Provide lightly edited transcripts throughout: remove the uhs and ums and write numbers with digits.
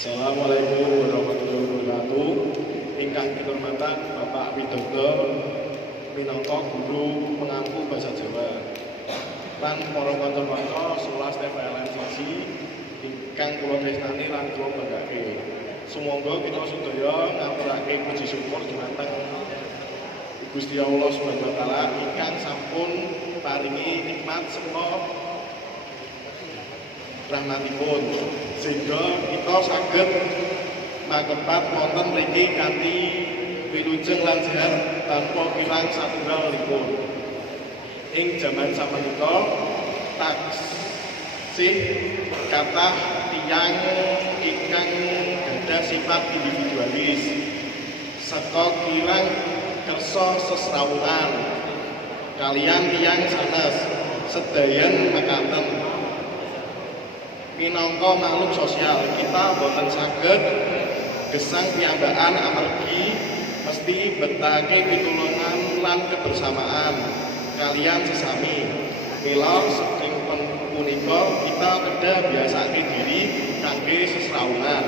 Assalamualaikum warahmatullahi wabarakatuh. Ingkang kinurmatan Bapak Widodo minangka guru mengampu basa Jawa. Lan para kanca-kanca sekolah TPLN Sisi ingkang kula tresnani lan kula banggake. Sumangga kita sedaya ngaturake puji syukur dumateng Gusti Allah Subhanahu wa taala ingkang sampun paringi nikmat serta rahmatipun sehingga kita saged makepat wonten mriki kanthi wilujeng lan sehat tanpa kirang satunggalipun. Ing jaman samenika taksih kathah tiyang ingkang gadah sifat individualis saka kirang kersa sesrawungan kaliyan tiyang sanes sedayan mekaten. Minangka makhluk sosial kita boten saged gesang piyambakan amargi mesti betake pitulungan lan kebersamaan kalian sesami. Mila saking punika kita kedah biasake diri kangge sesrawungan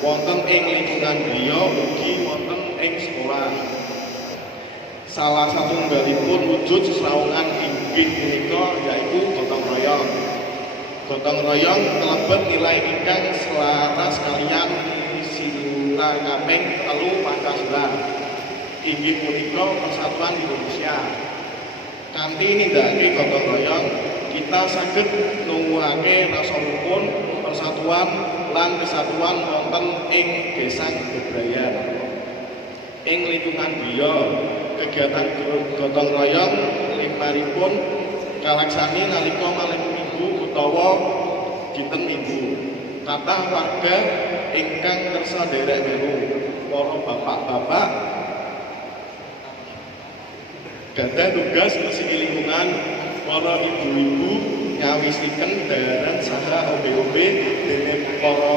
wonten ing lingkungan griya ugi wonten ing sekolah. Salah satunggalipun wujud sesrawungan inggih punika yaiku gotong royong. Gotong royong kelebet nilai ingkang selaras kaliyan sila kaping 3 Pancasila. Inggih punika Persatuan Indonesia. Kanthi nindakake gotong royong, kita saged nuwuhake rasa rukun, persatuan lan kesatuan wonten ing gesang bebrayan. Ing lingkungan griya, kegiatan gotong royong limrahipun kalaksani nalika malam utawa dinten Minggu. Kathah warga ingkang kersa nderek melu, para bapak-bapak gadah tugas ngresiki lingkungan, para ibu-ibu nyawisiken daharan saha ombe-ombe déning para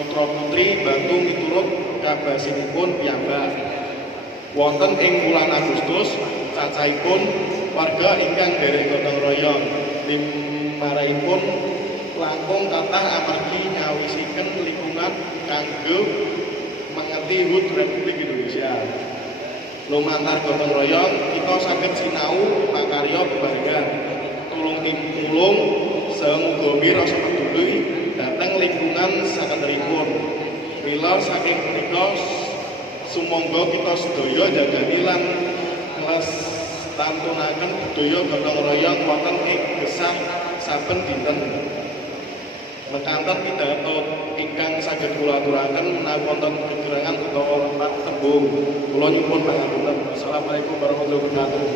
putra-putri bantu miturut kabasinipun piyambak. Wonten ing wulan Agustus cacahipun warga ingkang nderek gotong royong maraipun langkung kathah amargi nyawisiken lingkungan kanggo mengeti HUT Republik Indonesia. Lumantar gotong royong kita saged sinau pakarya bebarengan tulung tulung samuga rasa peduli dhateng lingkungan sakenderipun. Mila saking punika sumangga kita sedaya jagani lan tantunaken budaya gotong royong wonten ing gesang saben dinten. Mekanten pidato ingkang saged kula aturaken menawi wonten kekurangan utawa lemah tembung kula nyuwun pangapunten. Wassalamualaikum warahmatullahi wabarakatuh.